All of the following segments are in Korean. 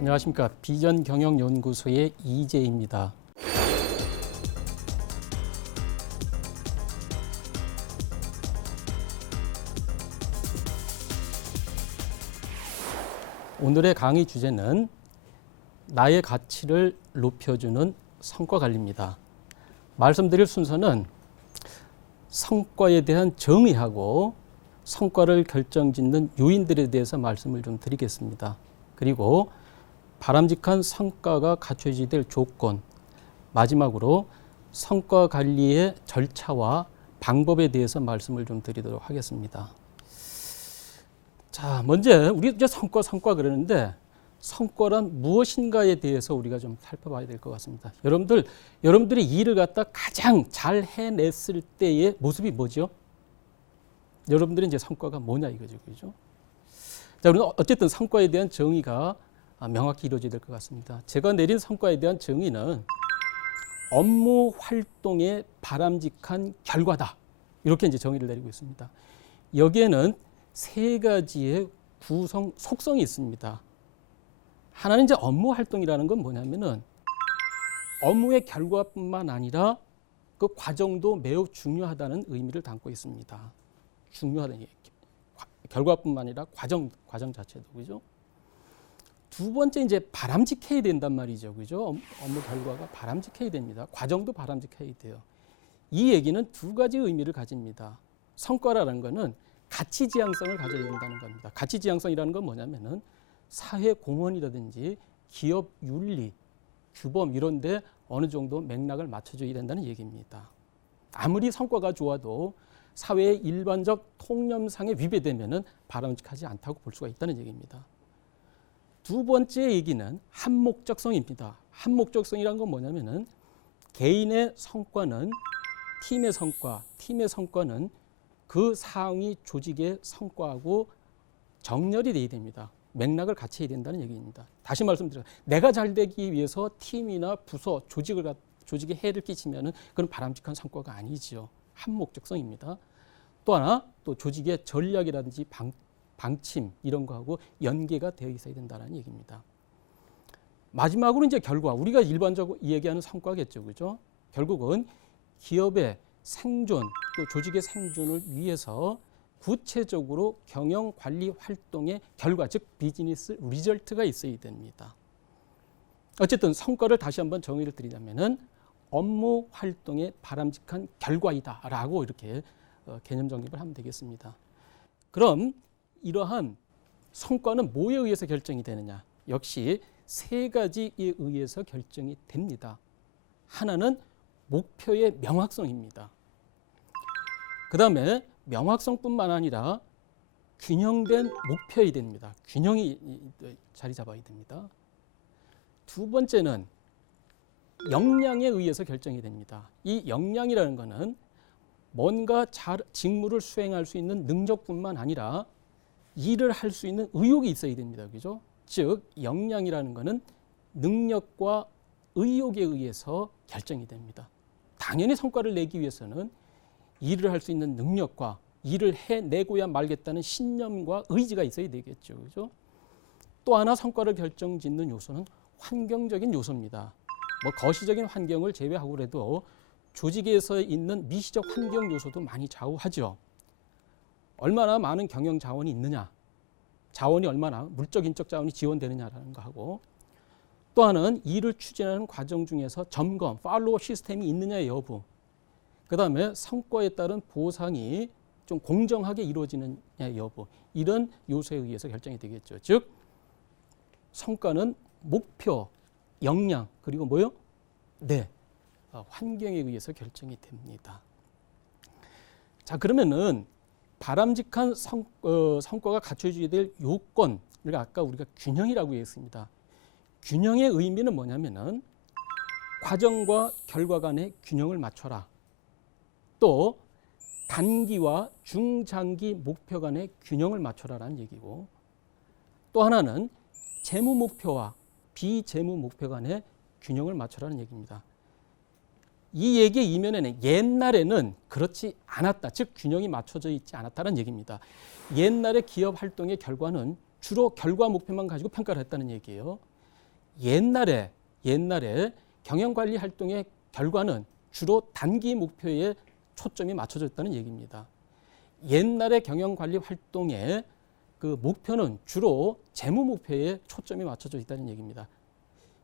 안녕하십니까. 비전경영연구소의 이재입니다. 오늘의 강의 주제는 나의 가치를 높여주는 성과관리입니다. 말씀드릴 순서는 성과에 대한 정의하고 성과를 결정짓는 요인들에 대해서 말씀을 좀 드리겠습니다. 그리고 바람직한 성과가 갖춰져야 될 조건, 마지막으로 성과 관리의 절차와 방법에 대해서 말씀을 좀 드리도록 하겠습니다. 자, 먼저 우리 이제 성과 그러는데 성과란 무엇인가에 대해서 우리가 좀 살펴봐야 될 것 같습니다. 여러분들이 일을 갖다 가장 잘 해냈을 때의 모습이 뭐죠? 여러분들이 이제 성과가 뭐냐 이거죠, 그죠? 자, 우리는 어쨌든 성과에 대한 정의가 명확히 이루어져야 될 것 같습니다. 제가 내린 성과에 대한 정의는 업무 활동의 바람직한 결과다. 이렇게 이제 정의를 내리고 있습니다. 여기에는 세 가지의 속성이 있습니다. 하나는 이제 업무 활동이라는 건 뭐냐면은 업무의 결과뿐만 아니라 그 과정도 매우 중요하다는 의미를 담고 있습니다. 중요하다는 얘기. 결과뿐만 아니라 과정 자체도, 그죠? 두 번째 이제 바람직해야 된단 말이죠, 그죠? 업무 결과가 바람직해야 됩니다. 과정도 바람직해야 돼요. 이 얘기는 두 가지 의미를 가집니다. 성과라는 거는 가치 지향성을 가져야 된다는 겁니다. 가치 지향성이라는 건 뭐냐면은 사회 공헌이라든지 기업 윤리, 규범 이런 데 어느 정도 맥락을 맞춰줘야 된다는 얘기입니다. 아무리 성과가 좋아도 사회의 일반적 통념상에 위배되면은 바람직하지 않다고 볼 수가 있다는 얘기입니다. 두 번째 얘기는 한목적성입니다. 한목적성이란 건 뭐냐면은 개인의 성과는 팀의 성과는 그 상위 조직의 성과하고 정렬이 돼야 됩니다. 맥락을 같이 해야 된다는 얘기입니다. 다시 말씀드려요. 내가 잘 되기 위해서 팀이나 부서, 조직에 해를 끼치면은 그건 바람직한 성과가 아니지요. 한목적성입니다. 또 하나, 또 조직의 전략이라든지 방침 이런 거하고 연계가 되어 있어야 된다는 얘기입니다. 마지막으로 이제 결과, 우리가 일반적으로 얘기하는 성과겠죠, 그죠? 결국은 기업의 생존, 또 조직의 생존을 위해서 구체적으로 경영 관리 활동의 결과, 즉 비즈니스 리절트가 있어야 됩니다. 어쨌든 성과를 다시 한번 정의를 드리자면은 업무 활동의 바람직한 결과이다라고 이렇게 개념 정립을 하면 되겠습니다. 그럼 이러한 성과는 뭐에 의해서 결정이 되느냐? 역시 세 가지에 의해서 결정이 됩니다. 하나는 목표의 명확성입니다. 그 다음에 명확성뿐만 아니라 균형된 목표여야 됩니다. 균형이 자리 잡아야 됩니다. 두 번째는 역량에 의해서 결정이 됩니다. 이 역량이라는 것은 뭔가 직무를 수행할 수 있는 능력뿐만 아니라 일을 할 수 있는 의욕이 있어야 됩니다. 그죠? 즉 역량이라는 것은 능력과 의욕에 의해서 결정이 됩니다. 당연히 성과를 내기 위해서는 일을 할 수 있는 능력과 일을 해내고야 말겠다는 신념과 의지가 있어야 되겠죠. 그죠? 또 하나 성과를 결정짓는 요소는 환경적인 요소입니다. 뭐 거시적인 환경을 제외하고라도 조직에서 있는 미시적 환경 요소도 많이 좌우하죠. 얼마나 많은 경영 자원이 있느냐, 자원이 얼마나 물적 인적 자원이 지원되느냐라는 거하고, 또 하나는 일을 추진하는 과정 중에서 점검, 팔로우 시스템이 있느냐의 여부, 그 다음에 성과에 따른 보상이 좀 공정하게 이루어지느냐의 여부, 이런 요소에 의해서 결정이 되겠죠. 즉 성과는 목표, 역량, 그리고 뭐요? 네, 환경에 의해서 결정이 됩니다. 자, 그러면은 바람직한 성과가 갖춰져야 될 요건을 아까 우리가 균형이라고 했습니다. 균형의 의미는 뭐냐면은 과정과 결과 간의 균형을 맞춰라. 또 단기와 중장기 목표 간의 균형을 맞춰라라는 얘기고, 또 하나는 재무 목표와 비재무 목표 간의 균형을 맞춰라는 얘기입니다. 이 얘기의 이면에는 옛날에는 그렇지 않았다, 즉 균형이 맞춰져 있지 않았다는 얘기입니다. 옛날의 기업 활동의 결과는 주로 결과 목표만 가지고 평가를 했다는 얘기예요. 옛날에 경영관리 활동의 결과는 주로 단기 목표에 초점이 맞춰졌다는 얘기입니다. 옛날의 경영관리 활동의 그 목표는 주로 재무 목표에 초점이 맞춰져 있다는 얘기입니다.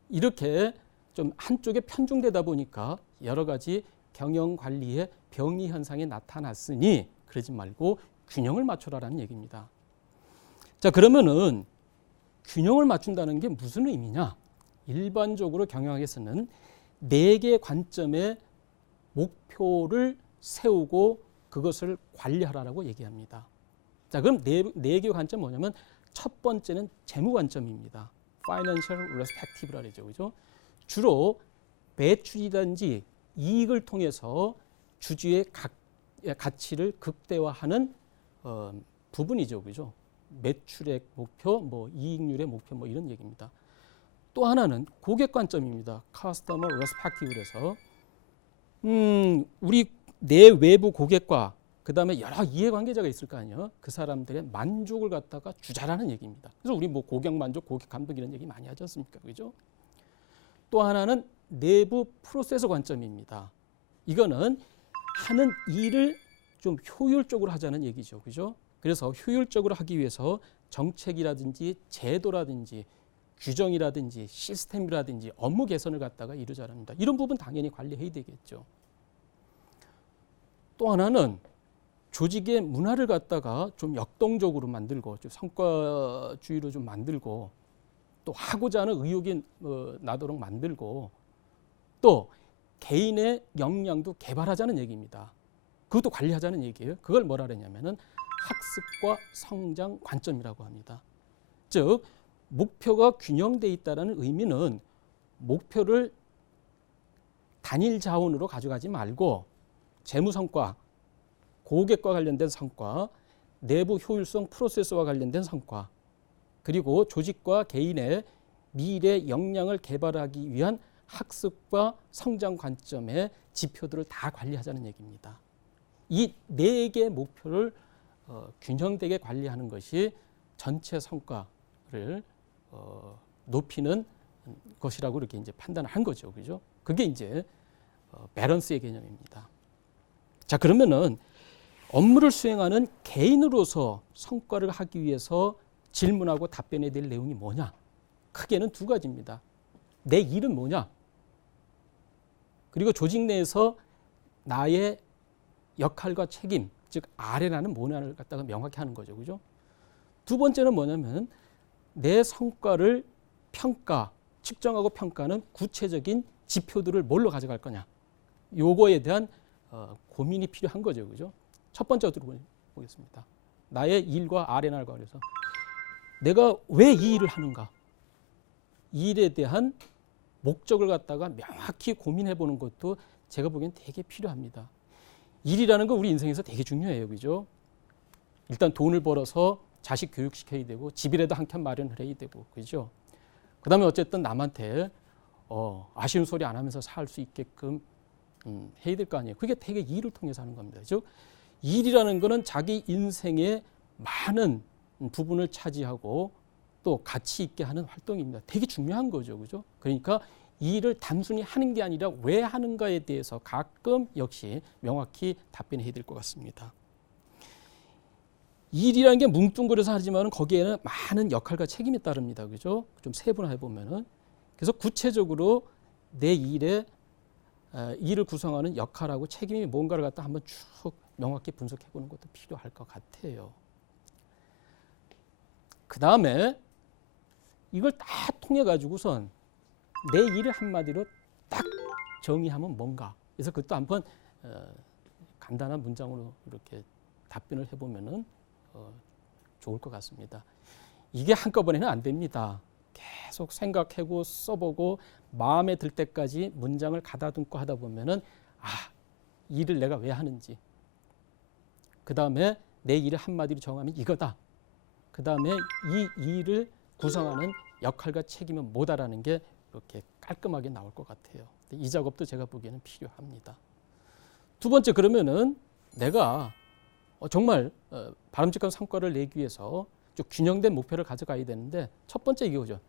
이렇게 좀 한쪽에 편중되다 보니까 여러 가지 경영관리의 병리 현상이 나타났으니 그러지 말고 균형을 맞춰라라는 얘기입니다. 자, 그러면은 균형을 맞춘다는 게 무슨 의미냐? 일반적으로 경영학에서는 4개의 관점의 목표를 세우고 그것을 관리하라고 얘기합니다. 자, 그럼 네 개의 관점 뭐냐면 첫 번째는 재무 관점입니다. Financial Perspective라 그러죠. 그죠? 주로 매출이든지 이익을 통해서 주주의 가치를 극대화하는 부분이죠. 그죠? 매출액 목표, 뭐 이익률의 목표 뭐 이런 얘기입니다. 또 하나는 고객 관점입니다. Customer Perspective에서 우리 내 외부 고객과 그 다음에 여러 이해관계자가 있을 거 아니에요. 그 사람들의 만족을 갖다가 주자라는 얘기입니다. 그래서 우리 뭐 고객 만족, 고객 감독 이런 얘기 많이 하지 않습니까? 그죠? 또 하나는 내부 프로세서 관점입니다. 이거는 하는 일을 좀 효율적으로 하자는 얘기죠. 그죠? 그래서 효율적으로 하기 위해서 정책이라든지 제도라든지 규정이라든지 시스템이라든지 업무 개선을 갖다가 이루자는 겁니다. 이런 부분 당연히 관리해야 되겠죠. 또 하나는 조직의 문화를 갖다가 좀 역동적으로 만들고 좀 성과주의로 좀 만들고 또 하고자 하는 의욕이 나도록 만들고 또 개인의 역량도 개발하자는 얘기입니다. 그것도 관리하자는 얘기예요. 그걸 뭐라 그러냐면은 학습과 성장 관점이라고 합니다. 즉 목표가 균형되어 있다는 의미는 목표를 단일 자원으로 가져가지 말고 재무 성과, 고객과 관련된 성과, 내부 효율성 프로세스와 관련된 성과, 그리고 조직과 개인의 미래 역량을 개발하기 위한 학습과 성장 관점의 지표들을 다 관리하자는 얘기입니다. 이 4개의 목표를 균형되게 관리하는 것이 전체 성과를 높이는 것이라고 이렇게 이제 판단을 한 거죠. 그죠? 그게 이제 밸런스의 개념입니다. 자, 그러면은 업무를 수행하는 개인으로서 성과를 하기 위해서 질문하고 답변해야 될 내용이 뭐냐? 크게는 2가지입니다. 내 일은 뭐냐? 그리고 조직 내에서 나의 역할과 책임, 즉 아래라는 뭐냐를 갖다가 명확히 하는 거죠. 그죠? 2번째는 뭐냐면 내 성과를 측정하고 평가하는 구체적인 지표들을 뭘로 가져갈 거냐? 요거에 대한 고민이 필요한 거죠. 그죠? 첫 번째 들어보겠습니다. 나의 일과 아래나를 관해서 내가 왜 이 일을 하는가? 이 일에 대한 목적을 갖다가 명확히 고민해 보는 것도 제가 보기엔 되게 필요합니다. 일이라는 거 우리 인생에서 되게 중요해요. 그죠? 일단 돈을 벌어서 자식 교육시켜야 되고 집이라도 한 켠 마련을 해야 되고 그죠? 그 다음에 어쨌든 남한테 아쉬운 소리 안 하면서 살 수 있게끔 해야 될 거 아니에요. 그게 되게 일을 통해서 하는 겁니다. 즉 일이라는 거는 자기 인생의 많은 부분을 차지하고 또 가치 있게 하는 활동입니다. 되게 중요한 거죠. 그죠? 그러니까 이 일을 단순히 하는 게 아니라 왜 하는가에 대해서 가끔 역시 명확히 답변해야 될 것 같습니다. 일이라는 게 뭉뚱그려서 하지만 거기에는 많은 역할과 책임이 따릅니다. 그죠? 좀 세분화해 보면은. 그래서 구체적으로 내 일을 구성하는 역할하고 책임이 뭔가를 갖다 한번 쭉 명확히 분석해 보는 것도 필요할 것 같아요. 그 다음에 이걸 다 통해 가지고선 내 일을 한마디로 딱 정의하면 뭔가. 그래서 그것도 한번 간단한 문장으로 이렇게 답변을 해보면은 좋을 것 같습니다. 이게 한꺼번에는 안 됩니다. 계속 생각하고 써보고 마음에 들 때까지 문장을 가다듬고 하다 보면은 이 일을 내가 왜 하는지. 그 다음에 내 일을 한마디로 정하면 이거다. 그 다음에 이 일을 구성하는 역할과 책임은 뭐다라는 게 이렇게 깔끔하게 나올 것 같아요. 이 작업도 제가 보기에는 필요합니다. 2번째, 그러면은 내가 정말 바람직한 성과를 내기 위해서 좀 균형된 목표를 가져가야 되는데 첫 번째 이거죠.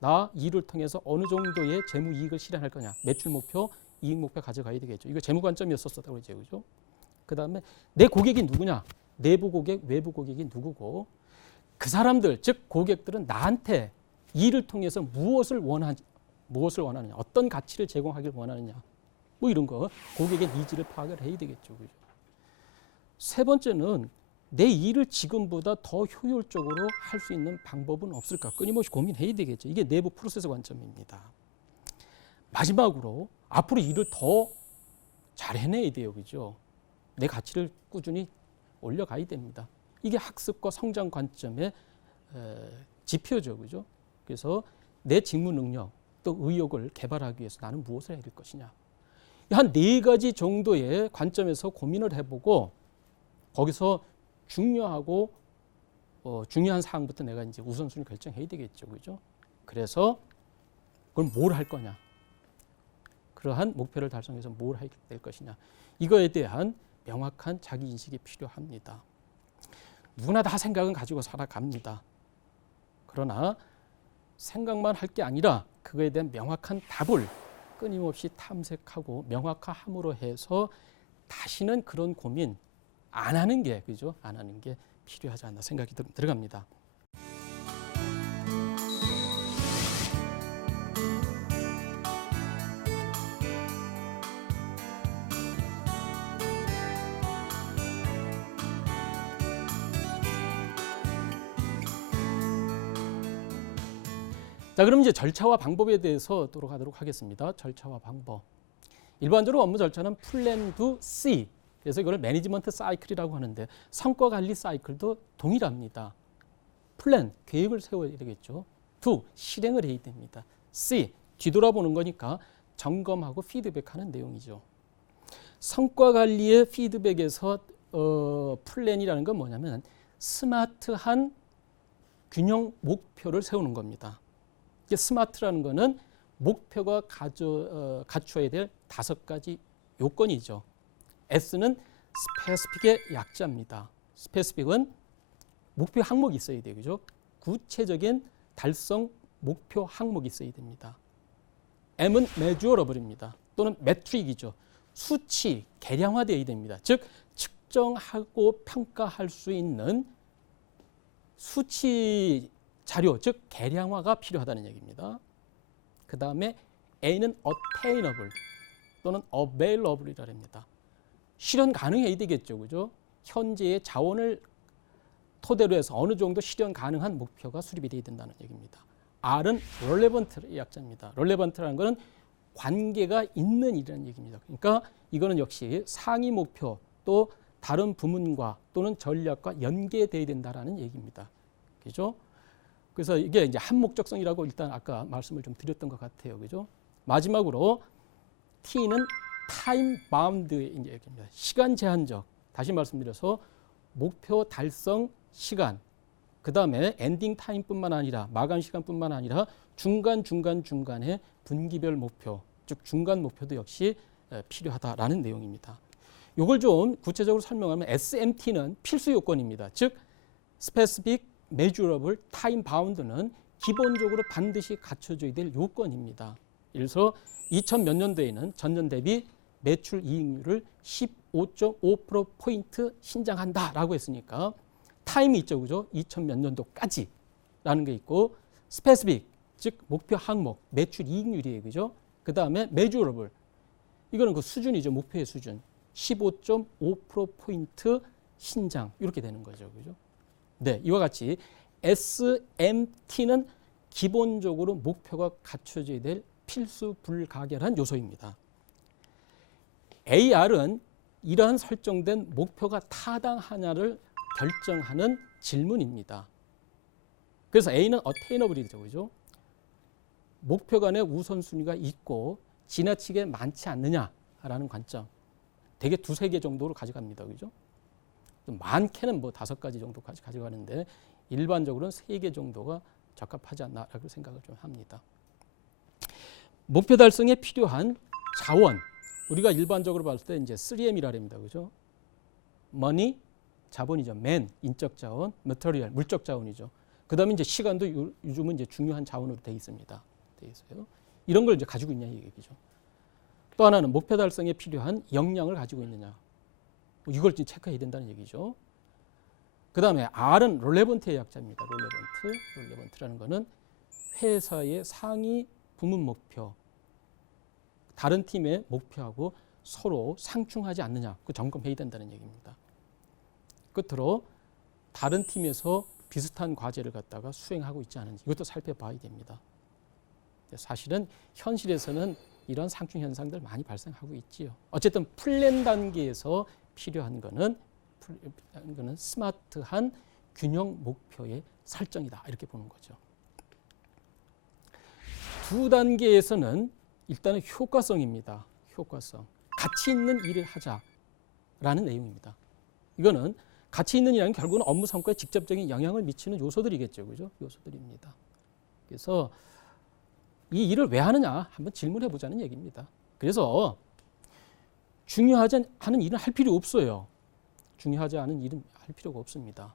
나 일을 통해서 어느 정도의 재무 이익을 실현할 거냐. 매출 목표, 이익 목표 가져가야 되겠죠. 이거 재무 관점이었었다고 그러죠. 그죠? 그다음에 내 고객이 누구냐? 내부 고객, 외부 고객이 누구고 그 사람들, 즉 고객들은 나한테 일을 통해서 무엇을 원하느냐, 어떤 가치를 제공하길 원하느냐, 뭐 이런 거 고객의 니즈를 파악을 해야 되겠죠. 그죠? 세 번째는 내 일을 지금보다 더 효율적으로 할 수 있는 방법은 없을까? 끊임없이 고민해야 되겠죠. 이게 내부 프로세스 관점입니다. 마지막으로 앞으로 일을 더 잘 해내야 돼요. 그죠? 내 가치를 꾸준히 올려가야 됩니다. 이게 학습과 성장 관점의 지표죠. 그죠? 그래서 내 직무 능력 또 의욕을 개발하기 위해서 나는 무엇을 해야 될 것이냐. 한 4가지 정도의 관점에서 고민을 해보고 거기서 중요하고 중요한 사항부터 내가 이제 우선순위 결정해야 되겠죠. 그죠? 그래서 그럼 뭘 할 거냐. 그러한 목표를 달성해서 뭘 해야 될 것이냐. 이거에 대한 명확한 자기인식이 필요합니다. 누구나 다 생각은 가지고 살아갑니다. 그러나 생각만 할 게 아니라 그거에 대한 명확한 답을 끊임없이 탐색하고 명확화함으로 해서 다시는 그런 고민 안 하는 게, 그죠? 안 하는 게 필요하지 않나 생각이 들어갑니다. 자, 그럼 이제 절차와 방법에 대해서 들어가도록 하겠습니다. 절차와 방법. 일반적으로 업무 절차는 플랜 투 C. 그래서 이걸 매니지먼트 사이클이라고 하는데 성과 관리 사이클도 동일합니다. 플랜, 계획을 세워야 되겠죠. 투, 실행을 해야 됩니다. C, 뒤돌아보는 거니까 점검하고 피드백하는 내용이죠. 성과 관리의 피드백에서 플랜이라는 건 뭐냐면 스마트한 균형 목표를 세우는 겁니다. 이게 스마트라는 거는 목표가 갖추어야 될 5가지 요건이죠. S는 스페시픽의 약자입니다. 스페시픽은 목표 항목이 있어야 돼요. 그죠? 구체적인 달성 목표 항목이 있어야 됩니다. M은 measurable입니다. 또는 매트릭이죠. 수치, 계량화되어야 됩니다. 즉 측정하고 평가할 수 있는 수치 자료, 즉 계량화가 필요하다는 얘기입니다. 그 다음에 A는 attainable 또는 available이라고 합니다. 실현 가능해야 되겠죠. 그죠? 현재의 자원을 토대로 해서 어느 정도 실현 가능한 목표가 수립이 되어야 된다는 얘기입니다. R은 relevant의 약자입니다. relevant라는 것은 관계가 있는 일이라는 얘기입니다. 그러니까 이거는 역시 상위 목표 또 다른 부문과 또는 전략과 연계되어야 된다는 얘기입니다. 그죠? 그래서 이게 이제 한목적성이라고 일단 아까 말씀을 좀 드렸던 것 같아요. 그죠? 마지막으로 T는 타임 바운드의 얘기입니다. 시간 제한적. 다시 말씀드려서 목표 달성 시간, 그 다음에 엔딩 타임뿐만 아니라 마감 시간뿐만 아니라 중간에 분기별 목표, 즉 중간 목표도 역시 필요하다라는 내용입니다. 이걸 좀 구체적으로 설명하면 SMT는 필수 요건입니다. 즉 Specific, Measurable, Time Bound는 기본적으로 반드시 갖춰져야 될 요건입니다. 그래서 2000몇 년도에는 전년 대비 매출 이익률을 15.5%포인트 신장한다라고 했으니까 타임이 있죠. 그죠? 2000몇 년도까지라는 게 있고 스페시픽, 즉 목표 항목, 매출 이익률이에요. 그죠? 그 다음에 measurable, 이거는 그 수준이죠. 목표의 수준. 15.5%포인트 신장 이렇게 되는 거죠. 그죠? 네, 이와 같이 SMT는 기본적으로 목표가 갖춰져야 될 필수 불가결한 요소입니다. AR은 이러한 설정된 목표가 타당하냐를 결정하는 질문입니다. 그래서 A는 attainable이죠. 그죠? 목표 간의 우선순위가 있고 지나치게 많지 않느냐라는 관점. 대개 2-3개 정도로 가져갑니다. 그죠? 많게는 뭐 5가지 정도까지 가져가는데 일반적으로는 3개 정도가 적합하지 않나라고 생각을 좀 합니다. 목표 달성에 필요한 자원, 우리가 일반적으로 봤을 때 이제 3M이라 합니다. 그죠? money, 자본이죠. man, 인적 자원, material, 물적 자원이죠. 그다음에 이제 시간도 요즘은 이제 중요한 자원으로 돼 있습니다. 돼 있어요. 이런 걸 이제 가지고 있냐 이 얘기죠. 또 하나는 목표 달성에 필요한 역량을 가지고 있느냐. 이걸 이제 체크해야 된다는 얘기죠. 그다음에 R은 롤레번트의 약자입니다. 롤레번트라는 거는 회사의 상위 부문 목표, 다른 팀의 목표하고 서로 상충하지 않느냐, 그 점검해야 된다는 얘기입니다. 끝으로 다른 팀에서 비슷한 과제를 갖다가 수행하고 있지 않은지 이것도 살펴봐야 됩니다. 사실은 현실에서는 이런 상충 현상들 많이 발생하고 있지요. 어쨌든 플랜 단계에서 필요한 거는 스마트한 균형 목표의 설정이다 이렇게 보는 거죠. 두 단계에서는 일단은 효과성입니다. 효과성. 가치 있는 일을 하자라는 내용입니다. 이거는 가치 있는 일은 결국은 업무 성과에 직접적인 영향을 미치는 요소들이겠죠. 그죠? 요소들입니다. 그래서 이 일을 왜 하느냐 한번 질문해 보자는 얘기입니다. 그래서 중요하지 않은 일은 할 필요 없어요. 중요하지 않은 일은 할 필요가 없습니다.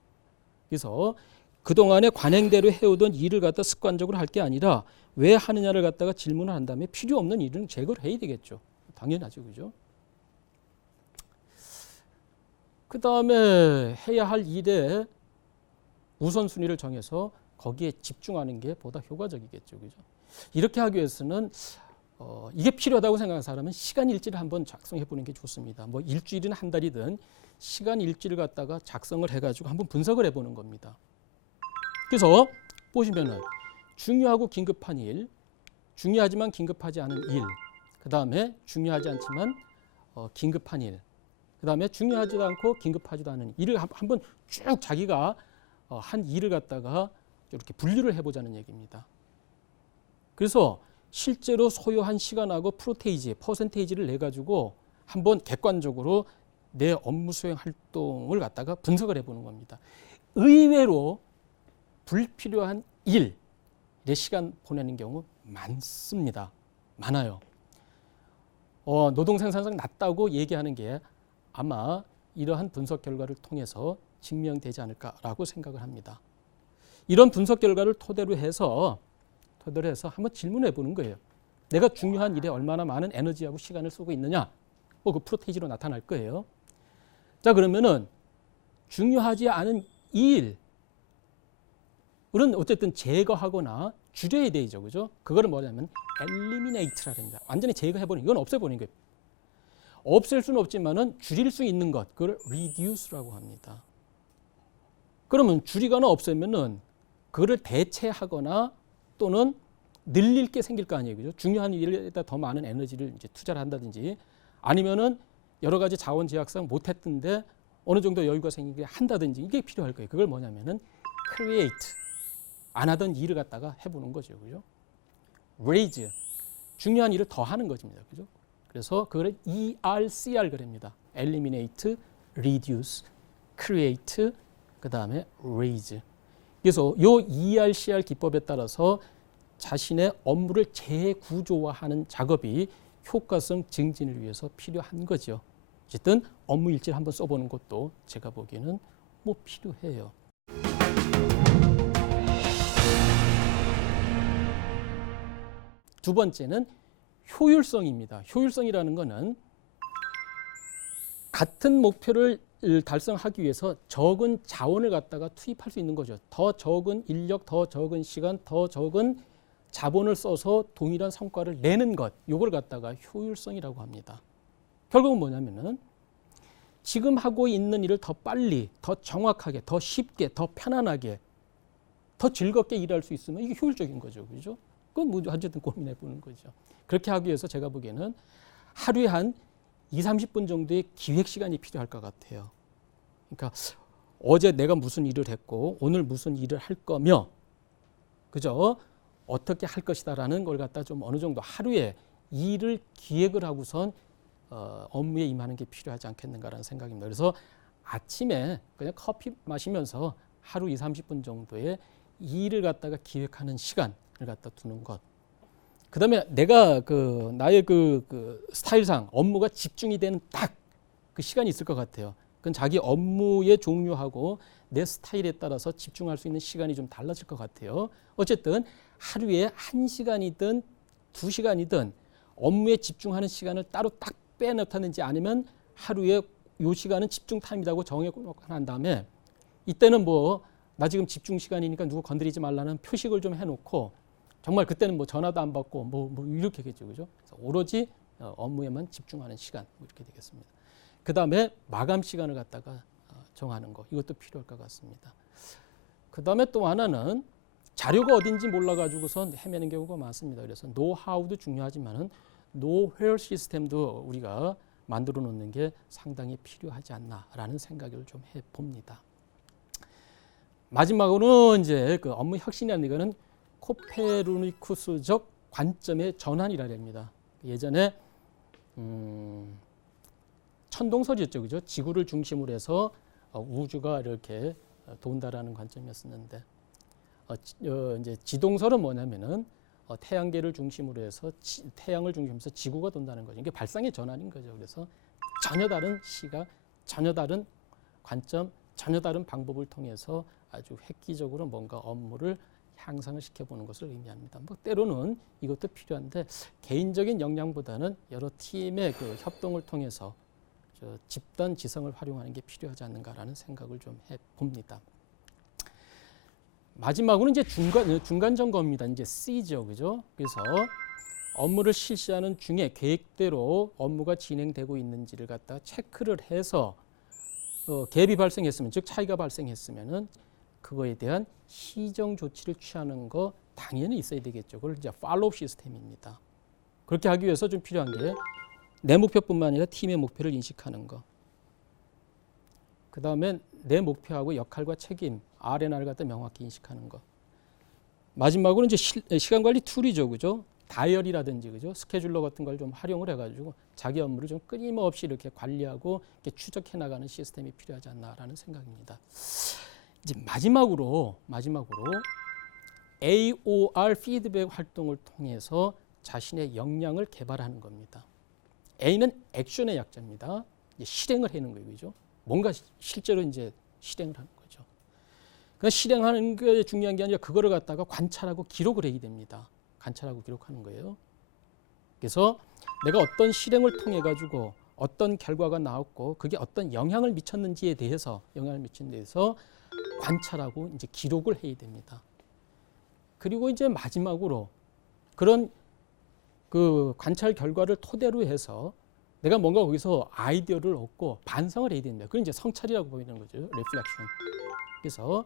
그래서 그동안에 관행대로 해오던 일을 갖다 습관적으로 할 게 아니라 왜 하느냐를 갖다가 질문을 한 다음에 필요 없는 일은 제거를 해야 되겠죠. 당연하죠. 그죠? 그 다음에 해야 할 일에 우선순위를 정해서 거기에 집중하는 게 보다 효과적이겠죠. 그죠? 이렇게 하기 위해서는 이게 필요하다고 생각하는 사람은 시간 일지를 한번 작성해 보는 게 좋습니다. 뭐 일주일이든 한 달이든 시간 일지를 갖다가 작성을 해가지고 한번 분석을 해보는 겁니다. 그래서 보시면은 중요하고 긴급한 일, 중요하지만 긴급하지 않은 일, 그 다음에 중요하지 않지만 긴급한 일, 그 다음에 중요하지도 않고 긴급하지도 않은 일을 한번 쭉 자기가 한 일을 갖다가 이렇게 분류를 해보자는 얘기입니다. 그래서 실제로 소요한 시간하고 퍼센테이지를 내가지고 한번 객관적으로 내 업무 수행 활동을 갖다가 분석을 해보는 겁니다. 의외로 불필요한 일에 시간 보내는 경우 많습니다. 많아요. 노동 생산성 낮다고 얘기하는 게 아마 이러한 분석 결과를 통해서 증명되지 않을까라고 생각을 합니다. 이런 분석 결과를 토대로 해서 한번 질문해 보는 거예요. 내가 중요한 일에 얼마나 많은 에너지하고 시간을 쓰고 있느냐? 그 프로테이지로 나타날 거예요. 자, 그러면은 중요하지 않은 이 일은 어쨌든 제거하거나 줄여야 되죠. 그죠? 그거를 뭐냐면 eliminate라 합니다. 완전히 제거해버리는, 이건 없애버리는 거예요. 없앨 수는 없지만은 줄일 수 있는 것, 그걸 reduce라고 합니다. 그러면 줄이거나 없애면은 그거를 대체하거나 또는 늘릴 게 생길 거 아니에요. 그죠? 중요한 일에다 더 많은 에너지를 이제 투자를 한다든지 아니면은 여러 가지 자원 제약상 못했던데 어느 정도 여유가 생기게 한다든지 이게 필요할 거예요. 그걸 뭐냐면은 create. 안 하던 일을 갖다가 해보는 거죠. 그죠? raise. 중요한 일을 더 하는 것입니다. 그죠? 그래서 그걸 ERCR 그럽니다. eliminate, reduce, create, 그 다음에 raise. 그래서 이 ERCR 기법에 따라서 자신의 업무를 재구조화하는 작업이 효과성 증진을 위해서 필요한 거죠. 어쨌든 업무 일지를 한번 써보는 것도 제가 보기에는 뭐 필요해요. 두 번째는 효율성입니다. 효율성이라는 것은 같은 목표를 달성하기 위해서 적은 자원을 갖다가 투입할 수 있는 거죠. 더 적은 인력, 더 적은 시간, 더 적은 자본을 써서 동일한 성과를 내는 것, 이걸 갖다가 효율성이라고 합니다. 결국은 뭐냐면은 지금 하고 있는 일을 더 빨리, 더 정확하게, 더 쉽게, 더 편안하게, 더 즐겁게 일할 수 있으면 이게 효율적인 거죠. 그죠? 그건 뭐 어쨌든 고민해 보는 거죠. 그렇게 하기 위해서 제가 보기에는 하루에 한 20-30분 정도의 기획 시간이 필요할 것 같아요. 그러니까 어제 내가 무슨 일을 했고 오늘 무슨 일을 할 거며 그죠? 어떻게 할 것이다라는 걸 갖다 좀 어느 정도 하루에 일을 기획을 하고선 업무에 임하는 게 필요하지 않겠는가라는 생각입니다. 그래서 아침에 그냥 커피 마시면서 하루 20-30분 정도의 일을 갖다가 기획하는 시간을 갖다 두는 것. 그다음에 내가 나의 스타일상 업무가 집중이 되는 딱 그 시간이 있을 것 같아요. 그건 자기 업무의 종류하고 내 스타일에 따라서 집중할 수 있는 시간이 좀 달라질 것 같아요. 어쨌든 하루에 1시간이든 2시간이든 업무에 집중하는 시간을 따로 딱 빼놓다든지 아니면 하루에 요 시간은 집중 타임이라고 정해놓고 난 다음에 이때는 뭐 나 지금 집중 시간이니까 누구 건드리지 말라는 표식을 좀 해놓고 정말 그때는 뭐 전화도 안 받고 뭐 이렇게겠죠, 그죠? 그래서 오로지 업무에만 집중하는 시간 뭐 이렇게 되겠습니다. 그 다음에 마감 시간을 갖다가 정하는 거 이것도 필요할 것 같습니다. 그 다음에 또 하나는 자료가 어딘지 몰라가지고서 헤매는 경우가 많습니다. 그래서 노하우도 중요하지만은 노웨어 시스템도 우리가 만들어 놓는 게 상당히 필요하지 않나라는 생각을 좀 해봅니다. 마지막으로는 이제 그 업무 혁신이라는 이거는 코페르니쿠스적 관점의 전환이라 합니다. 예전에 천동설이었죠, 그죠? 지구를 중심으로 해서 우주가 이렇게 돈다라는 관점이었었는데, 이제 지동설은 뭐냐면은 태양계를 중심으로 해서 태양을 중심으로 해서 지구가 돈다는 거죠. 이게 발상의 전환인 거죠. 그래서 전혀 다른 시각, 전혀 다른 관점, 전혀 다른 방법을 통해서 아주 획기적으로 뭔가 업무를 향상을 시켜보는 것을 의미합니다. 뭐 때로는 이것도 필요한데 개인적인 역량보다는 여러 팀의 그 협동을 통해서 집단 지성을 활용하는 게 필요하지 않는가라는 생각을 좀 해봅니다. 마지막으로 이제 중간 점검입니다. 이제 C죠, 그죠? 그래서 업무를 실시하는 중에 계획대로 업무가 진행되고 있는지를 갖다 체크를 해서 갭이 발생했으면, 즉 차이가 발생했으면은 그거에 대한 시정 조치를 취하는 거 당연히 있어야 되겠죠. 그걸 이제 팔로우 시스템입니다. 그렇게 하기 위해서 좀 필요한 게 내 목표뿐만 아니라 팀의 목표를 인식하는 거. 그 다음에 내 목표하고 역할과 책임, R&R을 갖다 명확히 인식하는 거. 마지막으로 이제 시간 관리 툴이죠, 그죠? 다이어리라든지, 그죠? 스케줄러 같은 걸 좀 활용을 해가지고 자기 업무를 좀 끊임없이 이렇게 관리하고 이렇게 추적해 나가는 시스템이 필요하지 않나라는 생각입니다. 이제 마지막으로 AOR 피드백 활동을 통해서 자신의 역량을 개발하는 겁니다. A는 액션의 약자입니다. 이제 실행을 하는 거예요, 그죠? 뭔가 실제로 이제 실행을 하는 거죠. 그러니까 실행하는 게 중요한 게 아니라 그거를 갖다가 관찰하고 기록을 해야 됩니다. 관찰하고 기록하는 거예요. 그래서 내가 어떤 실행을 통해 가지고 어떤 결과가 나왔고 그게 어떤 영향을 미쳤는지에 대해서 관찰하고 이제 기록을 해야 됩니다. 그리고 이제 마지막으로 그런 그 관찰 결과를 토대로 해서 내가 뭔가 거기서 아이디어를 얻고 반성을 해야 됩니다. 그건 이제 성찰이라고 보이는 거죠. 리플렉션. 그래서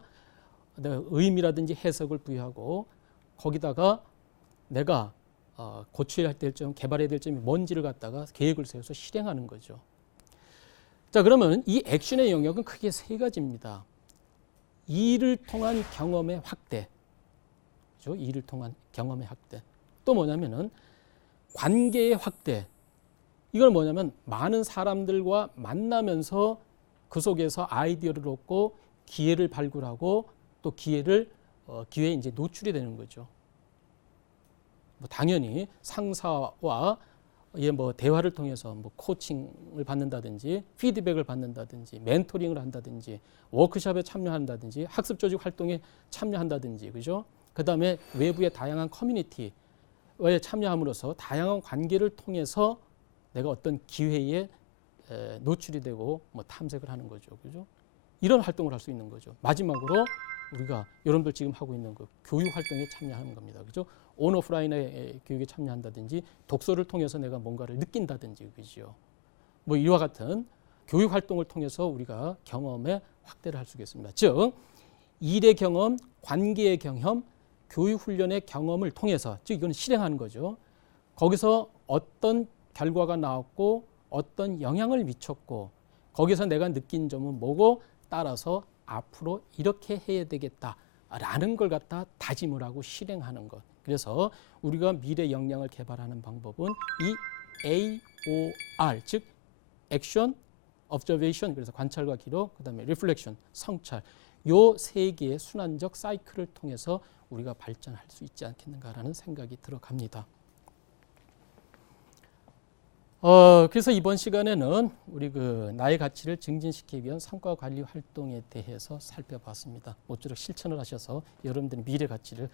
내가 의미라든지 해석을 부여하고 거기다가 내가 고쳐야 될 점, 개발해야 될 점이 뭔지를 갖다가 계획을 세워서 실행하는 거죠. 자, 그러면 이 액션의 영역은 크게 세 가지입니다. 일을 통한 경험의 확대. 그렇죠? 일을 통한 경험의 확대. 또 뭐냐면은 관계의 확대. 이걸 뭐냐면 많은 사람들과 만나면서 그 속에서 아이디어를 얻고 기회를 발굴하고 또 기회에 이제 노출이 되는 거죠. 뭐 당연히 상사와 뭐 대화를 통해서 뭐 코칭을 받는다든지 피드백을 받는다든지 멘토링을 한다든지 워크숍에 참여한다든지 학습 조직 활동에 참여한다든지, 그죠? 그다음에 외부의 다양한 커뮤니티에 참여함으로써 다양한 관계를 통해서 내가 어떤 기회에 노출이 되고 뭐 탐색을 하는 거죠, 그죠? 이런 활동을 할 수 있는 거죠. 마지막으로 우리가 여러분들 지금 하고 있는 그 교육 활동에 참여하는 겁니다, 그죠? 온오프라인의 교육에 참여한다든지 독서를 통해서 내가 뭔가를 느낀다든지, 그죠? 뭐 이와 같은 교육 활동을 통해서 우리가 경험의 확대를 할 수 있겠습니다. 즉 일의 경험, 관계의 경험, 교육 훈련의 경험을 통해서, 즉 이건 실행하는 거죠. 거기서 어떤 결과가 나왔고 어떤 영향을 미쳤고 거기서 내가 느낀 점은 뭐고 따라서 앞으로 이렇게 해야 되겠다라는 걸 갖다 다짐을 하고 실행하는 것. 그래서 우리가 미래 역량을 개발하는 방법은 이 AOR, 즉 액션, observation, 그래서 관찰과 기록, 그다음에 reflection, 성찰, 요 세 개의 순환적 사이클을 통해서 우리가 발전할 수 있지 않겠는가라는 생각이 들어갑니다. 그래서 이번 시간에는 우리 그 나의 가치를 증진시키기 위한 성과 관리 활동에 대해서 살펴봤습니다. 모쪼록 실천을 하셔서 여러분들의 미래 가치를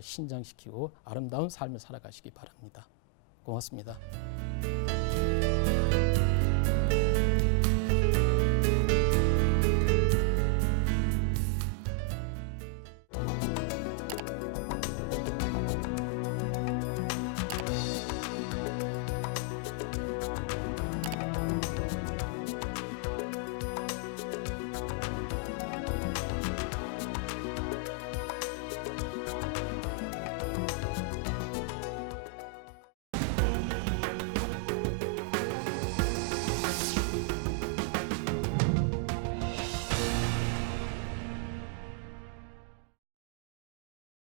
신장시키고 아름다운 삶을 살아가시기 바랍니다. 고맙습니다.